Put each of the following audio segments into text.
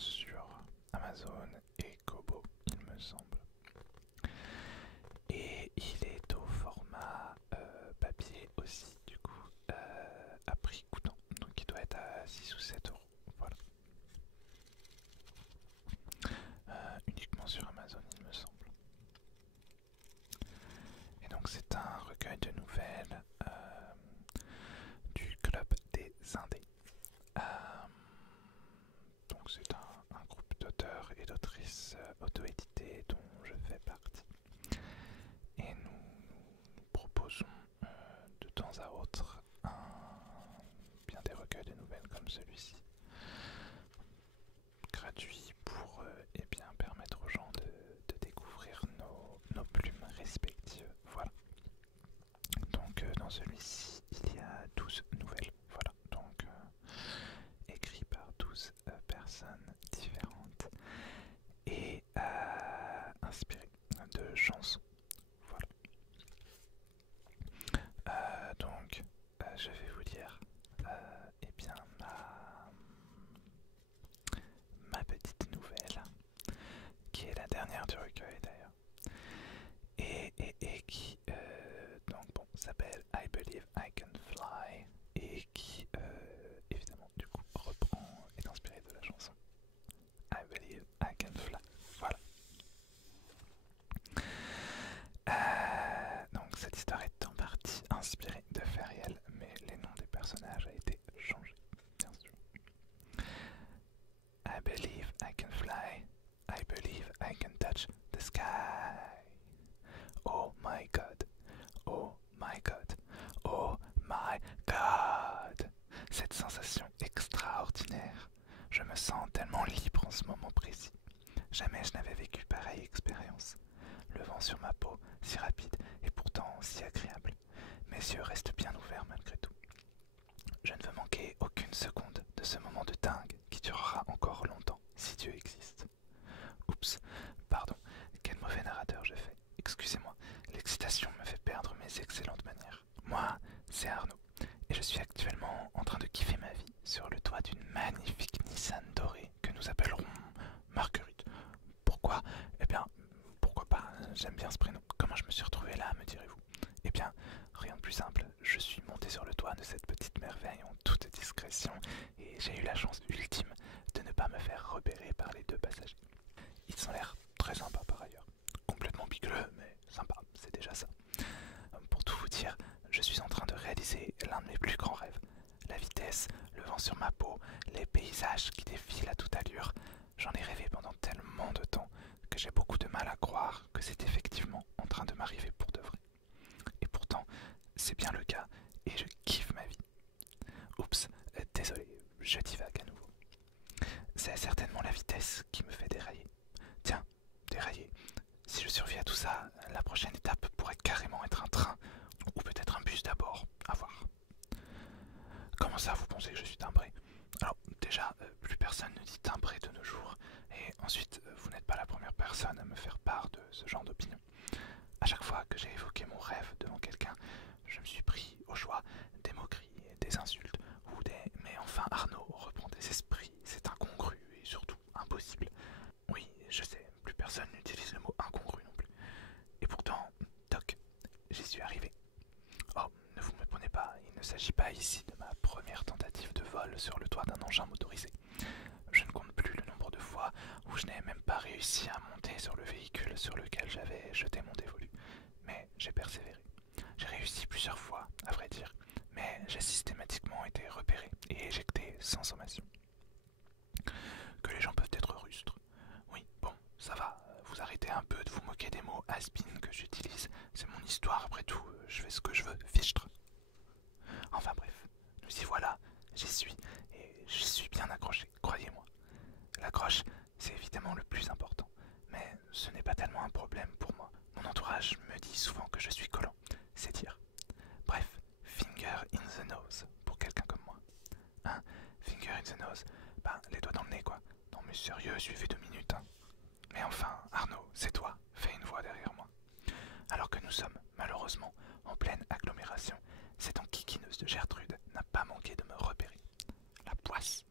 sur Amazon et Kobo, il me semble. Et il est au format papier aussi, du coup, à prix coûtant. Donc il doit être à 6 ou 7 euros. Voilà. Uniquement sur Amazon, il me semble. Et donc c'est un recueil de nouvelles du Club des Indés. Donc c'est un groupe d'auteurs et d'autrices auto-édités dont je fais partie. Et nous proposons de temps à autre bien des recueils de nouvelles comme celui-ci, gratuits pour eh bien, permettre aux gens de découvrir nos plumes respectives. Voilà. Donc dans celui-ci, il y a 12 nouvelles. Voilà. Donc écrit par 12 personnes différentes et inspirées de chansons. Voilà. Donc je vais vous lire eh bien ma petite nouvelle, qui est la dernière du recueil d'ailleurs, et qui donc bon s'appelle I Believe I Can Fly, et qui évidemment du coup reprend, est inspiré de la chanson I Believe I Can Fly. Voilà. Donc cette histoire est en partie inspirée de faits réels, mais les noms des personnages ont été changés, bien sûr. I believe I can fly, I believe I can touch the sky. Oh my god, oh my god, oh my god. Cette sensation extraordinaire, je me sens tellement libre en ce moment précis. Jamais je n'avais vécu pareille expérience. Le vent sur ma peau, si rapide et pourtant si agréable. Mes yeux restent bien ouverts malgré tout. Je ne veux manquer aucune seconde de ce moment de dingue qui durera encore longtemps, si Dieu existe. Oups, pardon, quel mauvais narrateur je fais. Excusez-moi, l'excitation me fait perdre mes excellentes manières. Moi, c'est Arnaud, et je suis actuellement en train de kiffer ma vie sur le toit d'une magnifique Nissan dorée que nous appellerons Marguerite. Pourquoi? Eh bien, pourquoi pas, j'aime bien ce prénom. Comment je me suis retrouvé là, me direz-vous? Eh bien, rien de plus simple, je suis monté sur le toit de cette petite merveille en toute discrétion et j'ai eu la chance ultime de ne pas me faire repérer par les deux passagers. Ils ont l'air très sympas par ailleurs. Complètement bigleux, mais sympa, c'est déjà ça. Pour tout vous dire, je suis en train de réaliser l'un de mes plus grands rêves. La vitesse, le vent sur ma peau, les paysages qui défilent à toute allure. J'en ai rêvé pendant tellement de temps que j'ai beaucoup de mal à croire que c'est effectivement en train de m'arriver pour de vrai. Et pourtant, c'est bien le cas et je kiffe ma vie. Oups, désolé, je divague à nouveau. C'est certainement la vitesse qui me fait dérailler. Tiens, dérailler. Si je survis à tout ça, la prochaine étape pourrait carrément être un train, ou peut-être un bus d'abord, à voir. Comment ça, vous pensez que je suis timbré? Alors, déjà, plus personne ne dit timbré de nos jours, et ensuite, vous n'êtes pas la première personne à me faire part de ce genre d'opinion. À chaque fois que j'ai évoqué mon rêve devant quelqu'un, je me suis pris au choix des moqueries, des insultes, ou des « mais enfin Arnaud, reprends tes esprits, c'est incongru et surtout impossible ». Oui, je sais, plus personne n'utilise le mot incongru non plus. Et pourtant, toc, j'y suis arrivé. Oh, ne vous méprenez pas, il ne s'agit pas ici de ma première tentative de vol sur le toit d'un engin motorisé. Je ne compte plus le nombre de fois où je n'ai même pas réussi à monter sur le véhicule sur lequel j'avais jeté mon dévolu. Mais j'ai persévéré. J'ai réussi plusieurs fois, à vrai dire, mais j'ai systématiquement été repéré et éjecté sans sommation. Que les gens peuvent être rustres. Oui, bon, ça va, vous arrêtez un peu de vous moquer des mots has-been que j'utilise. C'est mon histoire après tout, je fais ce que je veux, fichtre. Enfin bref, nous y voilà, j'y suis, et j'y suis bien accroché, croyez-moi. L'accroche, c'est évidemment le plus important, mais ce n'est pas tellement un problème pour moi. Mon entourage me dit souvent que je suis collant, c'est dire. Bref, finger in the nose, pour quelqu'un comme moi. Hein, finger in the nose, ben les doigts dans le nez quoi. Non mais sérieux, suivez 2 minutes. Hein. Mais enfin, Arnaud, c'est toi, fais une voix derrière moi. Alors que nous sommes, malheureusement, en pleine agglomération, cette enquiquineuse de Gertrude n'a pas manqué de me repérer. La poisse.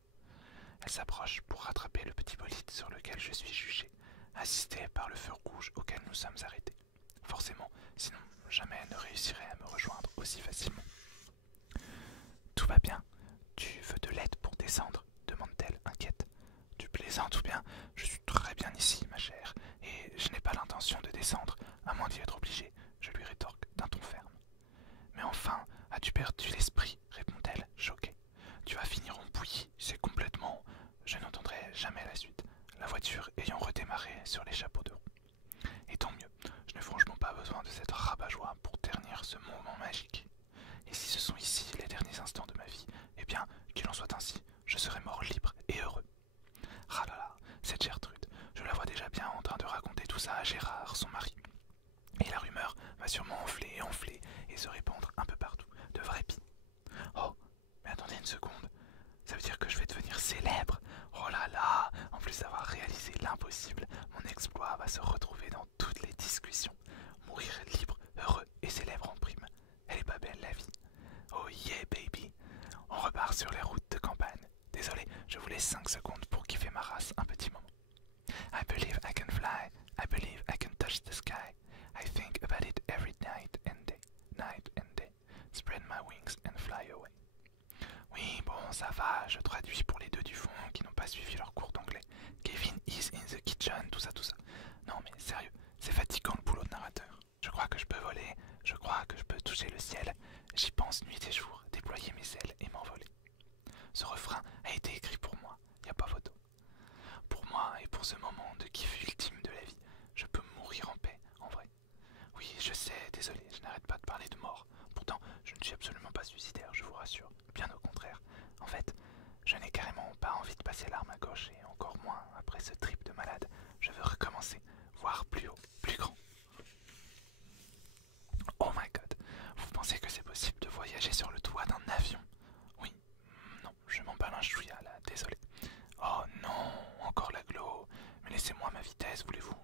Elle s'approche pour rattraper le petit bonhomme rouge auquel nous sommes arrêtés. Forcément, sinon jamais elle ne réussirait à me rejoindre aussi facilement. Tout va bien. Tu veux de l'aide pour descendre demande-t-elle, inquiète. Tu plaisantes ou bien? Je suis très bien ici, ma chère, et je n'ai pas l'intention de descendre, à moins d'y être obligée, je lui rétorque d'un ton ferme. Mais enfin, as-tu perdu l'esprit répond-elle, choquée. Tu vas finir en bouillie, c'est complètement... Je n'entendrai jamais la suite, la voiture ayant redémarré sur les chapeaux de roue. Et tant mieux, je n'ai franchement pas besoin de cette rabat-joie pour ternir ce moment magique. Et si ce sont ici les derniers instants de ma vie, eh bien, qu'il en soit ainsi, je serai mort libre et heureux. Ah là là, cette Gertrude, je la vois déjà bien en train de raconter tout ça à Gérard, son mari. Et la rumeur va sûrement enfler et se répandre un peu partout, de vrais pis. Oh, mais attendez une seconde, ça veut dire que je vais devenir célèbre. Oh là là, en plus d'avoir réalisé l'impossible, mon exploit va se retrouver dans toutes les discussions. Mourir libre, heureux et célèbre en prime. Elle est pas belle la vie. Oh yeah baby. On repart sur les routes de campagne. Désolé, je vous laisse 5 secondes pour kiffer ma race un petit moment. I believe I can fly. I believe I can touch the sky. I think about it every night and day. Night and day. Spread my wings and fly away. Oui, bon, ça va, je traduis pour les deux du fond qui n'ont pas suivi leur cours d'anglais. Kevin is in the kitchen, tout ça, tout ça. Non mais sérieux, c'est fatigant le boulot de narrateur. Je crois que je peux voler, je crois que je peux toucher le ciel. J'y pense nuit et jour, déployer mes ailes et m'envoler. Ce refrain a été écrit pour moi, y a pas photo. Pour moi et pour ce moment de kiff ultime de la vie, je peux mourir en paix, en vrai. Oui, je sais, désolé, je n'arrête pas de parler de mort. Pourtant, je ne suis absolument pas suicidaire, je vous rassure. Bien au contraire. En fait, je n'ai carrément pas envie de passer l'arme à gauche et encore moins après ce trip de malade. Je veux recommencer, voir plus haut, plus grand. Oh my god, vous pensez que c'est possible de voyager sur le toit d'un avion? Oui, non, je m'emballe un chouïa là, désolé. Oh non, encore la glo, mais laissez-moi ma vitesse, voulez-vous?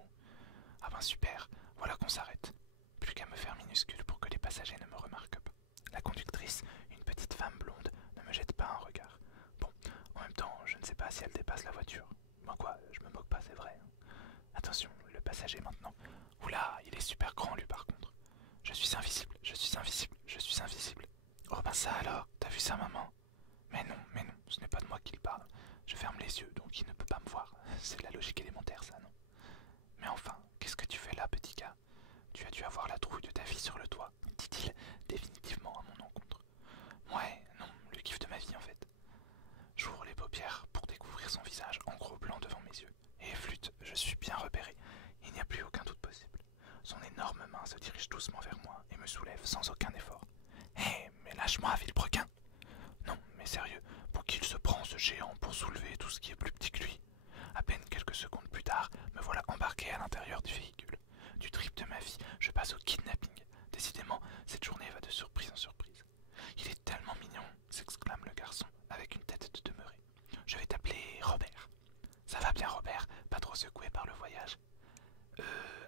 Ah ben super, voilà qu'on s'arrête. Plus qu'à me faire minuscule pour que les passagers ne me remarquent pas. La conductrice, une petite femme blonde, ne me jette pas un regard. Bon, en même temps, je ne sais pas si elle dépasse la voiture. Ben quoi, je me moque pas, c'est vrai. Attention, le passager maintenant. Oula, il est super grand lui par contre. Je suis invisible, je suis invisible, je suis invisible. Oh ben ça alors, t'as vu ça maman? Mais non, ce n'est pas de moi qu'il parle. Je ferme les yeux, donc il ne peut pas me voir. C'est de la logique élémentaire ça, non? Mais enfin, qu'est-ce que tu fais là, petit gars? Tu as dû avoir la trouille de ta vie sur le toit, dit-il définitivement à mon encontre. Ouais, non, le kiff de ma vie en fait. J'ouvre les paupières pour découvrir son visage en gros blanc devant mes yeux. Et flûte, je suis bien repéré. Il n'y a plus aucun doute possible. Son énorme main se dirige doucement vers moi et me soulève sans aucun effort. Hé, mais lâche-moi, vilebrequin! Non, mais sérieux, pour qui il se prend ce géant pour soulever tout ce qui est plus petit que lui? À peine quelques secondes plus tard, me voilà embarqué à l'intérieur du véhicule. Du trip de ma vie, je passe au kidnapping. Décidément, cette journée va de surprise en surprise. Il est tellement mignon, s'exclame le garçon, avec une tête de demeuré. Je vais t'appeler Robert. Ça va bien Robert, pas trop secoué par le voyage?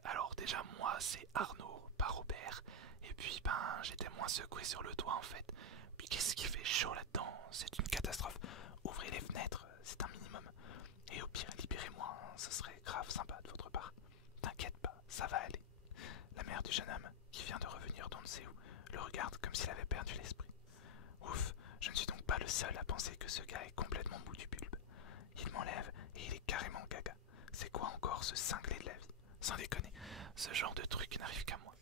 Alors déjà moi c'est Arnaud, pas Robert. Et puis ben j'étais moins secoué sur le toit en fait. Puis qu'est-ce qui fait chaud là-dedans? C'est une catastrophe. Ouvrez les fenêtres, c'est un minimum. Et au pire libérez-moi, hein, ce serait grave sympa de votre part. T'inquiète pas, ça va aller. La mère du jeune homme, qui vient de revenir d'on ne sait où, le regarde comme s'il avait perdu l'esprit. Ouf, je ne suis donc pas le seul à penser que ce gars est complètement bout du bulbe. Il m'enlève et il est carrément gaga. C'est quoi encore ce cinglé de la vie? Sans déconner, ce genre de truc n'arrive qu'à moi.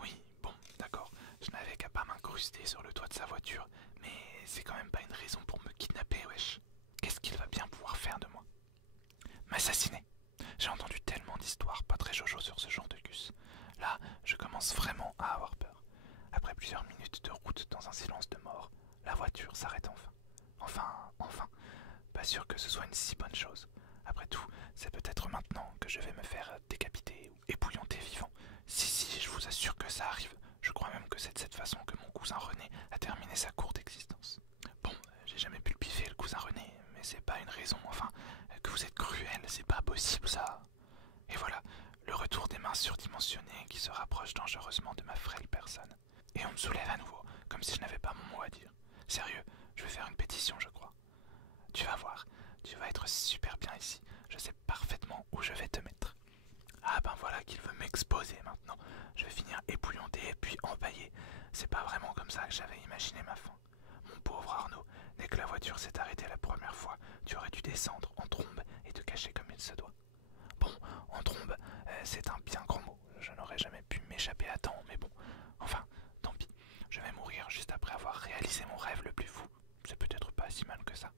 Oui, bon, d'accord, je n'avais qu'à pas m'incruster sur le toit de sa voiture, mais c'est quand même pas une raison pour me kidnapper, wesh. Qu'est-ce qu'il va bien pouvoir faire de moi? M'assassiner. J'ai entendu tellement d'histoires pas très jojo sur ce genre de gus. Là, je commence vraiment à avoir peur. Après plusieurs minutes de route dans un silence de mort, la voiture s'arrête enfin. Enfin. Pas sûr que ce soit une si bonne chose. Après tout, c'est peut-être maintenant que je vais me faire décapiter ou épouillanter vivant. Si, je vous assure que ça arrive. Je crois même que c'est de cette façon que mon cousin René a terminé sa courte existence. Bon, j'ai jamais pu le piffer le cousin René, mais c'est pas une raison, enfin, que vous êtes cruel, c'est pas possible ça. Et voilà, le retour des mains surdimensionnées qui se rapprochent dangereusement de ma frêle personne. Et on me soulève à nouveau, comme si je n'avais pas mon mot à dire. Sérieux, je vais faire une pétition, je crois. Tu vas voir, tu vas être super bien ici. Je sais parfaitement où je vais te mettre. Ah ben voilà qu'il veut m'exposer maintenant. Je vais finir épouillanté puis empaillé. C'est pas vraiment comme ça que j'avais imaginé ma fin. Mon pauvre Arnaud, dès que la voiture s'est arrêtée la première fois, tu aurais dû descendre en trombe et te cacher comme il se doit. Bon, en trombe, c'est un bien grand mot. Je n'aurais jamais pu m'échapper à temps, mais bon. Enfin, tant pis. Je vais mourir juste après avoir réalisé mon rêve le plus fou. C'est peut-être pas si mal que ça.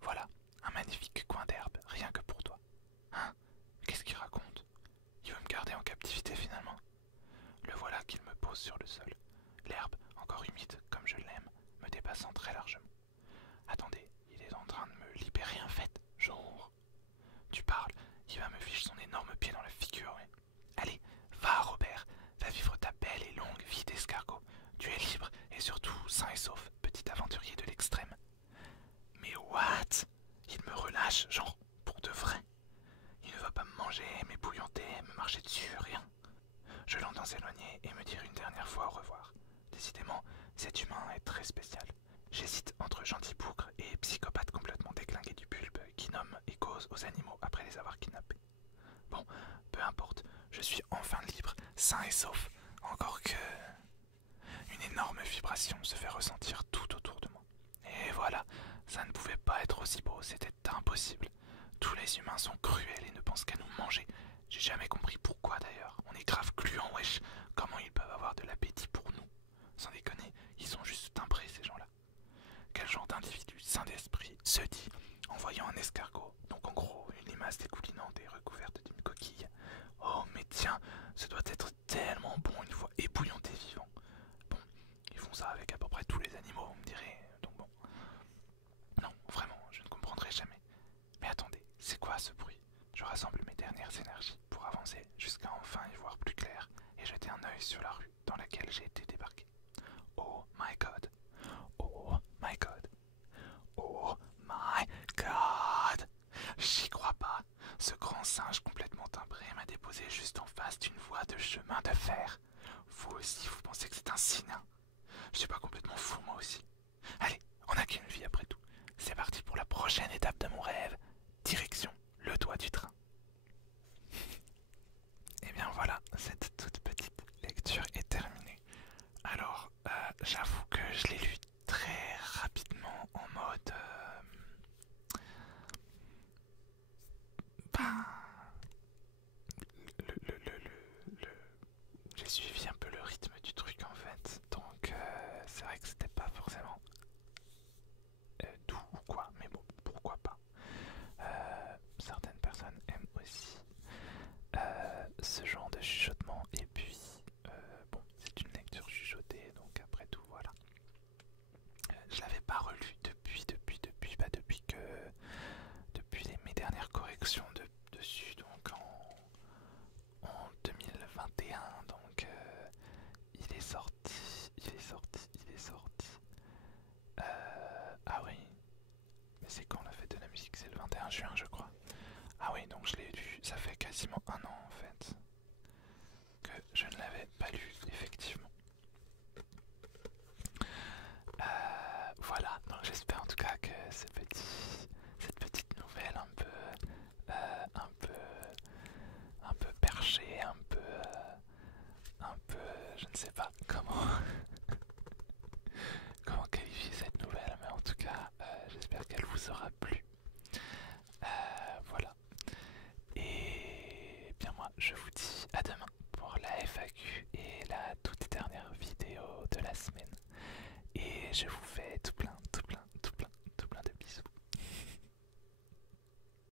Voilà, un magnifique coin d'herbe, rien que pour toi. Hein? Qu'est-ce qu'il raconte? Il veut me garder en captivité finalement. Le voilà qu'il me pose sur le sol. L'herbe, encore humide comme je l'aime, me dépassant très largement. Attendez, il est en train de me libérer en fait. Genre. Tu parles, il va me ficher son énorme pied dans la figure, oui. Allez, va Robert, va vivre ta belle et longue vie d'escargot. Tu es libre et surtout sain et sauf, petit aventurier de l'extrême. Mais what? Il me relâche, genre, pour de vrai. Il ne va pas me manger, m'ébouillanter, me marcher dessus, rien. Je l'entends s'éloigner et me dire une dernière fois au revoir. Décidément, cet humain est très spécial. J'hésite entre gentil bougre et psychopathe complètement déclingué du bulbe qui nomme et cause aux animaux après les avoir kidnappés. Bon, peu importe, je suis enfin libre, sain et sauf, encore que... Une énorme vibration se fait ressentir tout autour de moi. Et voilà, ça ne pouvait pas être aussi beau, c'était impossible. Tous les humains sont cruels et ne pensent qu'à nous manger. J'ai jamais compris pourquoi d'ailleurs. On est grave gluants, wesh. Comment ils peuvent avoir de l'appétit pour nous? Sans déconner, ils sont juste timbrés ces gens-là. Quel genre d'individu sain d'esprit se dit, en voyant un escargot, donc en gros une limace dégoulinante et recouverte d'une coquille. Oh mais tiens, ce doit être tellement bon une fois ébouillanté vivant. Bon, ils font ça avec à peu près tous les animaux, vous me direz, donc bon. Non, vraiment, je ne comprendrai jamais. Mais attendez, c'est quoi ce bruit? Je rassemble mes dernières énergies pour avancer jusqu'à enfin y voir plus clair et jeter un œil sur la rue dans laquelle j'ai été débarqué. Oh my god! Oh my god! Oh my god! J'y crois pas! Ce grand singe complètement timbré m'a déposé juste en face d'une voie de chemin de fer. Vous aussi, vous pensez que c'est un signe, hein? Je suis pas complètement fou moi aussi. Allez, on n'a qu'une vie après tout. C'est parti pour la prochaine étape de mon rêve. Direction le toit du train. Et bien voilà, cette toute petite lecture est terminée. Alors, j'avoue que je l'ai lu très rapidement en mode... ben, j'ai suivi un peu le rythme du truc en fait. Donc, c'est vrai que c'était pas forcément doux ou quoi, mais bon, pourquoi pas. Certaines personnes aiment aussi ce genre de chuchotement et puis bon, c'est une lecture chuchotée donc après tout voilà. Je l'avais pas relu depuis mes dernières corrections dessus donc en 2021 donc il est sorti ah oui, mais c'est quand la fête de la musique? C'est le 21 juin je crois. Ah oui, donc je l'ai lu, ça fait quasiment un an en fait que je ne l'avais pas lu, effectivement. Voilà, donc j'espère en tout cas que cette petite nouvelle un peu perchée, je ne sais pas comment, comment qualifier cette nouvelle, mais en tout cas, j'espère qu'elle vous aura plu. Voilà. Et bien moi je vous dis à demain pour la FAQ et la toute dernière vidéo de la semaine. Et je vous